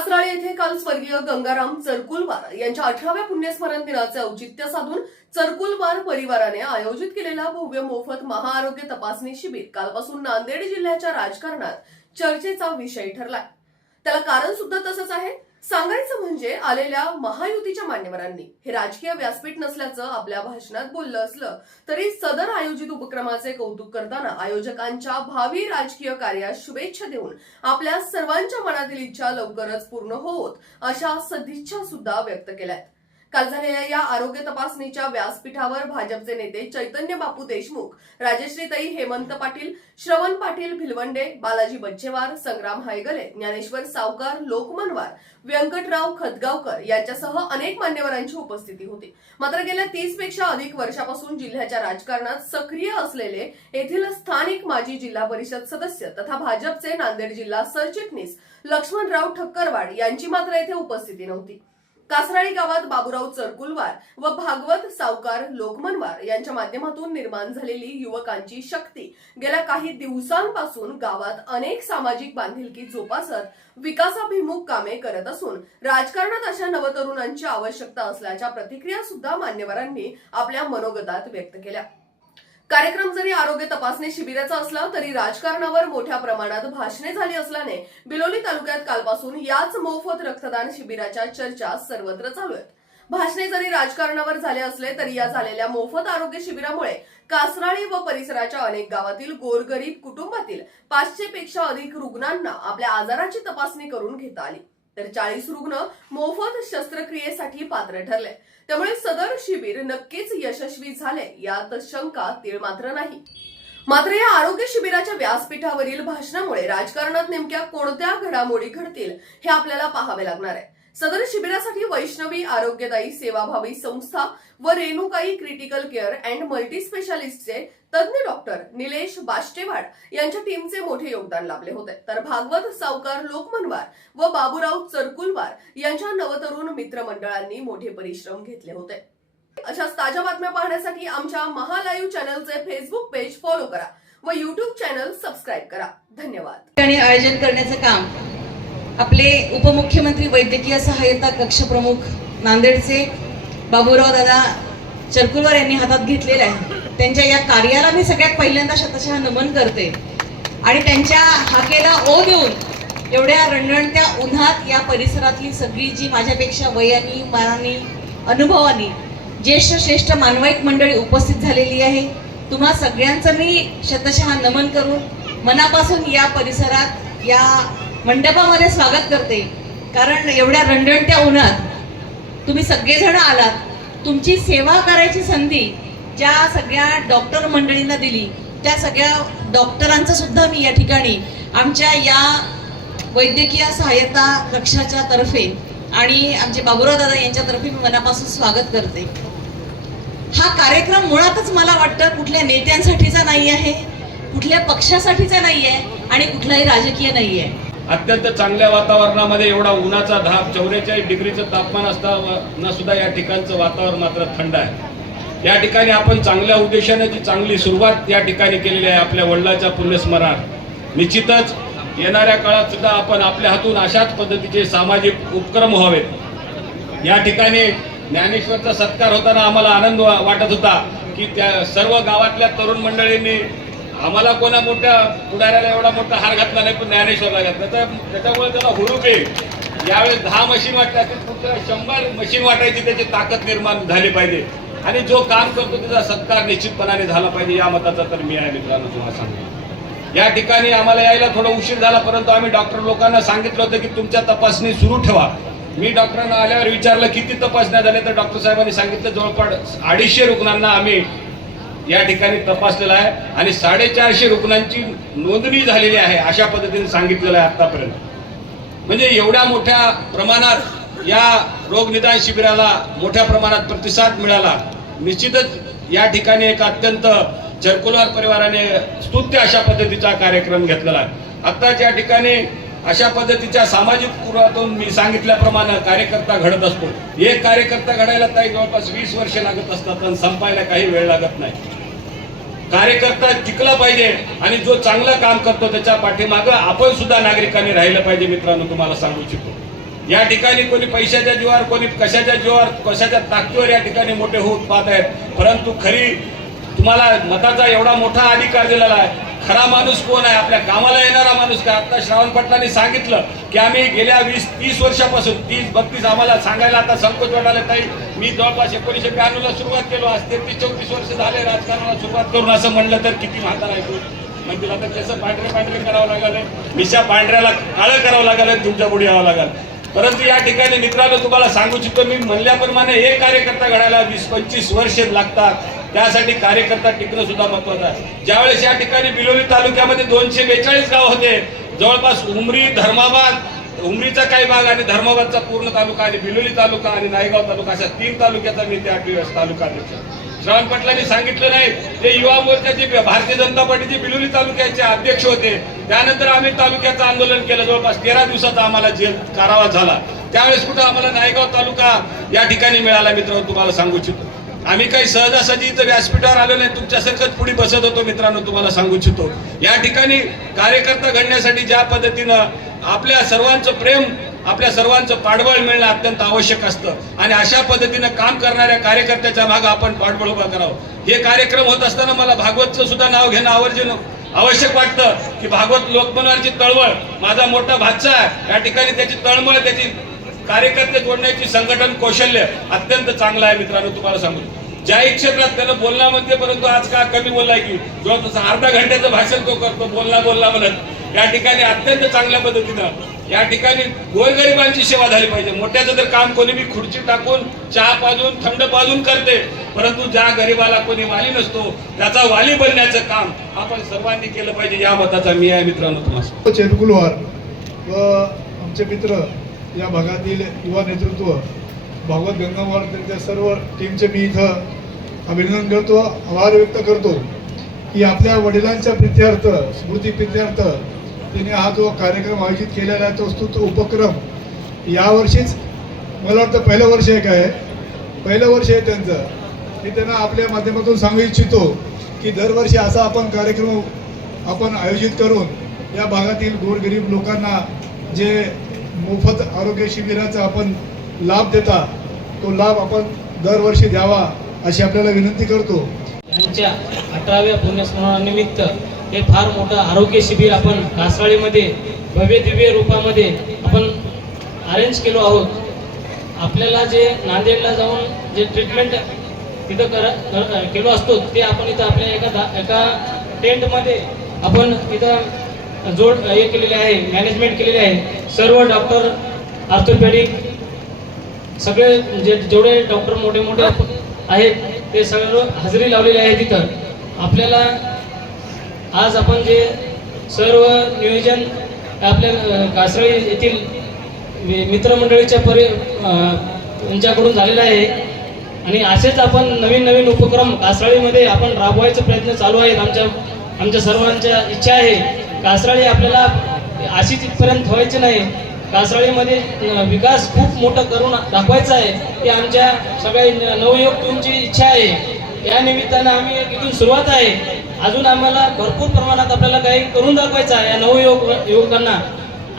कासराळे येथे काल स्वर्गीय गंगाराम चरकुलवार यांच्या 18व्या पुण्यस्मरण दिनाचे औचित्य साधून चरकुलवार परिवाराने आयोजित केलेला भव्य मोफत महाआरोग्य तपासणी शिबिर कालपासून नांदेड जिल्ह्याच्या राजकारणात चर्चेचा विषय ठरलाय। त्याला कारण सुद्धा तसंच आहे। सांगायचं म्हणजे आलेल्या महायुतीच्या मान्यवरांनी हे राजकीय व्यासपीठ नसल्याचं आपल्या भाषणात बोललं असलं तरी सदर आयोजित उपक्रमाचे कौतुक करताना आयोजकांच्या भावी राजकीय कार्यास शुभेच्छा देऊन आपल्या सर्वांच्या मनातील इच्छा लवकरच पूर्ण होवोत अशा सदिच्छा सुद्धा व्यक्त केल्यात। काल झालेल्या या आरोग्य तपासणीच्या व्यासपीठावर भाजपचे नेते चैतन्य बापू देशमुख, राजश्रीताई हेमंत पाटील, श्रवण पाटील भिलवंडे, बालाजी बच्चेवार, संग्राम हायगले, ज्ञानेश्वर सावकार, लोकमनवार, व्यंकटराव खतगावकर यांच्यासह अनेक मान्यवरांची उपस्थिती होती। मात्र गेल्या 30 पेक्षा अधिक वर्षापासून जिल्ह्याच्या राजकारणात सक्रिय असलेले येथील स्थानिक माजी जिल्हा परिषद सदस्य तथा भाजपचे नांदेड जिल्हा सरचिटणीस लक्ष्मणराव ठक्करवाड यांची मात्र येथे उपस्थिती नव्हती। कासराळी गावात बाबूराव चरकुलवार व भागवत सावकार लोकमनवार यांच्या माध्यमातून निर्माण झालेली युवकांची शक्ती गेल्या काही दिवसांपासून गावात अनेक सामाजिक बांधिलकी जोपासत विकासाभिमुख कामे करत असून राजकारणात अशा नवतरुणांची आवश्यकता असल्याच्या प्रतिक्रिया सुद्धा मान्यवरांनी आपल्या मनोगतात व्यक्त केल्या। कार्यक्रम जरी आरोग्य तपासणी शिबिराचा असला तरी राजकारणावर मोठ्या प्रमाणात भाषणे झाली असल्याने बिलोली तालुक्यात कालपासून याच मोफत रक्तदान शिबिराच्या चर्चा सर्वत्र चालू आहेत। भाषणे जरी राजकारणावर झाले असले तरी या झालेल्या मोफत आरोग्य शिबिरामुळे कासराळी व परिसराच्या अनेक गावातील गोरगरीब कुटुंबातील 500 पेक्षा अधिक रुग्णांना आपल्या आजाराची तपासणी करून घेता आली, तर 40 रुग्ण मोफत शस्त्रक्रियेसाठी पात्र ठरले। त्यामुळे सदर शिबिर नक्कीच यशस्वी झाले यात शंका तीळ मात्र नाही। मात्र या आरोग्य शिबिराच्या व्यासपीठावरील भाषणामुळे राजकारणात नेमक्या कोणत्या घडामोडी घडतील हे आपल्याला पाहावे लागणार आहे। सदर शिबिरासाठी वैष्णवी आरोग्यदायी सेवाभावी संस्था व Renukai critical care and multi स्पेशालिस्टचे तज्ञ डॉक्टर निलेश बाष्टेवाड यांच्या टीमचे मोठे योगदान लाभले होते, तर भागवत सावकार लोकमनवार व बाबूराव चरकुलवार यांच्या नवतरुण मित्रमंडळांनी मोठे परिश्रम घेतले होते। अशाच ताज्या बातम्या पाहण्यासाठी आमच्या महालाईव्ह चॅनलचे फेसबुक पेज फॉलो करा व YouTube चॅनल सबस्क्राइब करा। धन्यवाद। आणि आयोजन करण्याचे काम आपले उपमुख्यमंत्री वैद्यकीय सहायता कक्ष प्रमुख नांदेडचे बाबूराव दादा चरकुलवार यांनी हातात घेतलेले आहे। त्यांच्या या कार्याला मी सगळ्यात पहिल्यांदा शतशः नमन करते आणि त्यांच्या हाकेला ओ देऊन एवढ्या रणरणत्या उन्हात या परिसरातली सगळी जी माझ्यापेक्षा वयानी मानानी अनुभवानी ज्येष्ठ श्रेष्ठ मानवाईक मंडळी उपस्थित झालेली आहे, तुम्हा सगळ्यांचं मी शतशः नमन करून मनापासून या परिसरात या मंडपामध्ये स्वागत करते। कारण एवढ्या रणरणत्या उन्हात तुम्ही सगळेजण आलात, तुमची सेवा करायची संधी ज्या सगळ्या डॉक्टर मंडळींना दिली त्या सगळ्या डॉक्टरांचं सुद्धा मी या ठिकाणी आमच्या या वैद्यकीय सहायता कक्षाच्या तर्फे आणि आमचे बाबूराव दादा यांच्यातर्फे मी मनापासून स्वागत करते। हा कार्यक्रम मुळातच मला वाटतं कुठल्या नेत्यांसाठीचा नाही आहे, कुठल्या पक्षासाठीचा नाही आहे आणि कुठलाही राजकीय नाही आहे। अत्यंत चांगल्या वातावरणामध्ये एवढा उन्हाचा धाप 44 डिग्रीचं तापमान असताना सुद्धा या ठिकाणचं वातावरण मात्र थंड आहे। या ठिकाणी आपण चांगल्या उद्देशाने जी चांगली सुरुवात या ठिकाणी केलेली आहे आपल्या वडिलांच्या पुण्यस्मरणार्थ, निश्चितच येणाऱ्या काळात सुद्धा आपण आपल्या हातून अशाच पद्धतीचे सामाजिक उपक्रम व्हावेत। या ठिकाणी ज्ञानेश्वरचा सत्कार होताना आम्हाला आनंद वाटत होता की त्या सर्व गावातल्या तरुण मंडळींनी आम्हाला कोणा मोठ्या पुढाऱ्याला एवढा मोठा हार घातला नाही, पण ज्ञानेश्वरला घातला, त्याच्यामुळे त्याला हुरूप आहे। यावेळेस 10 मशीन वाटल्या असतील, पुढच्या 100 मशीन वाटायची त्याची ताकद निर्माण झाली पाहिजे आणि जो काम करतो त्याचा सत्कार निश्चितपणाने झाला पाहिजे या मताचा तर मी आहे मित्रांनो तुम्हाला सांगतो। या ठिकाणी आम्हाला यायला थोडा उशीर झाला, परंतु आम्ही डॉक्टर लोकांना सांगितलं होतं की तुमच्या तपासणी सुरू ठेवा। मी डॉक्टरांना आल्यावर विचारलं किती तपासण्या झाल्या, तर डॉक्टर साहेबांनी सांगितलं जवळपास 250 रुग्णांना आम्ही या ठिकाणी तपासलेला आहे आणि 450 रुग्णांची नोंदणी झालेली आहे अशा पद्धतीने सांगितलेलं आहे आतापर्यंत। म्हणजे एवढ्या मोठ्या प्रमाणात या रोग निदान शिबिराला मोठ्या प्रमाणात प्रतिसाद मिळाला। निश्चितच या ठिकाणी एक अत्यंत चरकुलवार परिवाराने स्तुत्य अशा पद्धतीचा कार्यक्रम घेतलेला आहे। आत्ताच या ठिकाणी अशा पद्धतीच्या सामाजिक पुरातून मी सांगितल्याप्रमाणे कार्यकर्ता घडत असतो। एक कार्यकर्ता घडायला ताई जवळपास 20 वर्ष लागत असतात आणि संपायला काही वेळ लागत नाही। कार्यकर्ता टिकला पाहिजे आणि जो चांगलं काम करतो त्याच्या पाठीमागे आपण सुद्धा नागरिकांनी राहिलं पाहिजे मित्रांनो तुम्हाला सांगू इच्छितो। या ठिकाणी कोणी पैशाच्या जीवावर, कोणी कशाच्या जीवावर, कशाच्या ताकदीवर या ठिकाणी मोठे होत पाहत आहेत. परंतु खरी तुम्हाला मताचा एवढा मोठा अधिकार दिलेला आहे. खरा माणूस कोण आहे? आपल्या कामाला येणारा माणूस का? आता श्रावण पाटलांनी सांगितलं की आम्ही गेल्या 20-30 वर्षापासून 30-32 आम्हाला सांगायला आता संकोच वाटायला ताई, मी जवळपास 1992ला सुरुवात केलो, आज 33-34 वर्ष झाले राजकारणाला सुरुवात करून, असं म्हणलं तर किती म्हातारा आहे. म्हणजे तिला तर केस पांढरे करावं लागलं, मिशा पांढऱ्याला काळं करावं लागलं, तुमच्या पुढे यावं लागलं. परंतु या ठिकाणी मित्रांनो तुम्हाला सांगू इच्छितो, मी म्हणल्याप्रमाणे एक कार्यकर्ता घडायला 20-25 वर्ष लागतात. त्यासाठी कार्यकर्ता टिकणं सुद्धा महत्वाचं आहे. ज्यावेळेस या ठिकाणी बिलोली तालुक्यामध्ये 242 गाव होते, जवळपास उमरी, धर्माबाद, उमरीचा काही भाग आणि धर्माबादचा पूर्ण तालुका आणि बिलोली तालुका आणि नायगाव तालुका अशा 3 तालुक्याचा मी त्या तालुका अध्यक्ष. श्रावण पाटलांनी सांगितलं नाही, ते युवा मोर्चाचे भारतीय जनता पार्टीचे बिलोली तालुक्याचे अध्यक्ष होते. त्यानंतर आम्ही तालुक्याचं आंदोलन केलं, जवळपास 13 दिवसाचा आम्हाला जेल कारावास झाला. त्यावेळेस कुठं आम्हाला नायगाव तालुका या ठिकाणी मिळाला. मित्रांनो तुम्हाला सांगू इच्छितो, आम्ही काही सहजासहजी इथं व्यासपीठावर आलो नाही, तुमच्यासारखंच पुढे बसत होतो. मित्रांनो तुम्हाला सांगू इच्छितो, या ठिकाणी कार्यकर्ता घडण्यासाठी ज्या पद्धतीनं आपल्या सर्वांचं प्रेम, आपल्या सर्वांचं पाठबळ मिळणं अत्यंत आवश्यक असतं आणि अशा पद्धतीनं काम करणाऱ्या कार्यकर्त्याच्या मागे आपण पाठबळ उभं करावं. हे कार्यक्रम होत असताना मला भागवतचं सुद्धा नाव घेणं आवश्यक वाटतं की भागवत लोकमनवारची तळमळ, माझा मोठा भाचा आहे, या ठिकाणी त्याची तळमळ, त्याची कार्यकर्ते जोडण्याची संघटन कौशल्य अत्यंत चांगलं आहे. मित्रांनो तुम्हाला सांगू, ज्याही क्षेत्रात त्यानं बोलणं म्हणते, परंतु आज का कमी बोललाय की जवळपास अर्धा घंट्याचं भाषण तो करतो बोलला म्हणत. या ठिकाणी अत्यंत चांगल्या पद्धतीनं या ठिकाणी गोरगरिबांची सेवा झाली पाहिजे. मोठ्याचं जर काम कोणी बी खुर्ची टाकून, चहा पाजून, थंड पाजून करते, परंतु ज्या गरीबाला कोणी वाली नसतो त्याचा वाली बनण्याचं काम आपण सर्वांनी केलं पाहिजे. या मताचा मी आहे. मित्रांनो तुम्हाला चेरकुलवार व आमचे मित्र, या भागातील युवा नेतृत्व, भागवत गंगावार, त्यांच्या सर्व टीमचे मी इथं अभिनंदन करतो, आभार व्यक्त करतो की आपल्या वडिलांच्या प्रित्यर्थ, स्मृती प्रित्यर्थ त्यांनी हा जो कार्यक्रम आयोजित केलेला आहे, तो उपक्रम यावर्षीच मला वाटतं पहिलं वर्ष पहिलं वर्ष आहे त्यांचं. मी त्यांना आपल्या माध्यमातून सांगू इच्छितो की दरवर्षी असा आपण कार्यक्रम आपण आयोजित करून या भागातील गोरगरीब लोकांना जे मोफत आरोग्य शिबिराचा आपण लाभ देता, तो लाभ आपण दरवर्षी द्यावा अशी आपल्याला विनंती करतो. यांच्या 18व्या पुण्यस्मरणानिमित्त हे फार मोठं आरोग्य शिबिर आपण कासाळीमध्ये भव्य दिव्य रूपामध्ये आपण अरेंज केलो आहोत. आपल्याला जे नांदेडला जाऊन जे ट्रीटमेंट तिथं केलो असतो ते आपण इथं आपल्या एका टेंटमध्ये आपण इथं हे केलेले आहे, मॅनेजमेंट केलेले आहे. सर्व डॉक्टर, ऑर्थोपेडिक, सगळे जेवढे डॉक्टर मोठे मोठे आहेत ते सर्व हजेरी लावलेली आहे तिथं. आपल्याला आज आपण जे सर्व नियोजन आपल्या कासळी येथील मित्रमंडळीच्या यांच्याकडून झालेलं आहे आणि असेच आपण नवीन उपक्रम कासळीमध्ये आपण राबवायचा प्रयत्न चालू आहेत. आमच्या सर्वांच्या इच्छा आहे. कासळी आपल्याला अशीच इथपर्यंत व्हायचे नाही. कासळीमध्ये विकास खूप मोठा करून दाखवायचा आहे, ही आमच्या सगळ्या नवयुवकांची इच्छा आहे. या निमित्तानं आम्ही इथून सुरुवात आहे. अजून आम्हाला भरपूर प्रमाणात आपल्याला काही करून दाखवायचं आहे या नवयुवकांना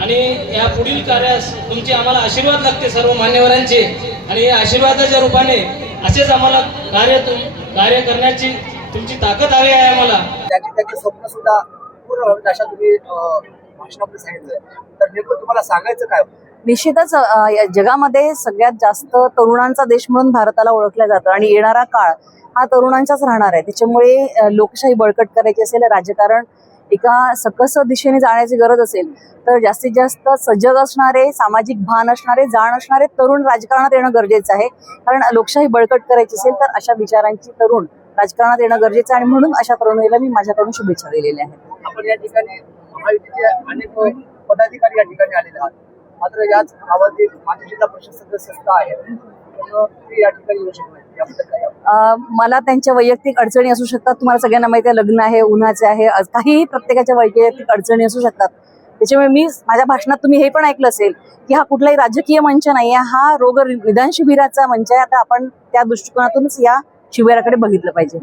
आणि या पुढील कार्यास तुमचे आम्हाला आशीर्वाद लागते सर्व मान्यवरांचे आणि या आशीर्वादाच्या रूपाने असेच आम्हाला कार्य करण्याची तुमची ताकद हवी आहे आम्हाला. त्याचे स्वप्न सुद्धा पूर्ण व्हावेत अशा तुम्ही भाषणामध्ये सांगितलं. तर नेमकं तुम्हाला सांगायचं काय? निश्चितच या जगामध्ये सगळ्यात जास्त तरुणांचा देश म्हणून भारताला ओळखला जातं आणि येणारा काळ हा तरुणांचाच राहणार आहे. त्याच्यामुळे लोकशाही बळकट करायची असेल, राजकारण एका सकस दिशेने जाण्याची गरज असेल तर जास्तीत जास्त सजग असणारे, सामाजिक भान असणारे, जाण असणारे तरुण राजकारणात येणं गरजेचं आहे. कारण लोकशाही बळकट करायची असेल तर अशा विचारांची तरुण राजकारणात येणं गरजेचं आहे आणि म्हणून अशा तरुणीला मी माझ्याकडून शुभेच्छा दिलेल्या आहेत. आपण या ठिकाणी महायुतीचे अनेक पदाधिकारी या ठिकाणी आलेले आहात, मात्र याच गावातील माजी जिल्हा परिषद सदस्य सुद्धा आहेत, ते या ठिकाणी येऊ शकत नाही. मला त्यांच्या वैयक्तिक अडचणी असू शकतात. तुम्हाला सगळ्यांना माहिती आहे, लग्न आहे, उन्हाचे आहे, काहीही प्रत्येकाच्या वैयक्तिक अडचणी असू शकतात. त्याच्यामुळे मी माझ्या भाषणात तुम्ही हे पण ऐकलं असेल की हा कुठलाही राजकीय मंच नाही आहे, हा रोग निदान शिबिराचा मंच आहे. आता आपण त्या दृष्टिकोनातूनच या शिबिराकडे बघितलं पाहिजे.